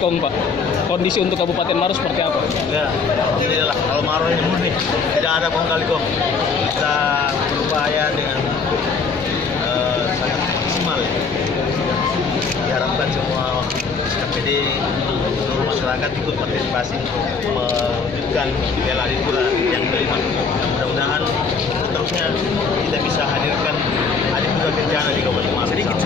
Kong, Pak. Kondisi untuk Kabupaten Maros seperti apa? Ya, inilah kalau Maros ini murni, tidak ada Kong kali Kong. Kita berupaya dengan sangat maksimal. Diharapkan semua KPD, seluruh masyarakat ikut partisipasi untuk mewujudkan Piala Adipura yang kelima. Mudah-mudahan seterusnya kita bisa hadirkan Adipura Kencana di Kabupaten Maros.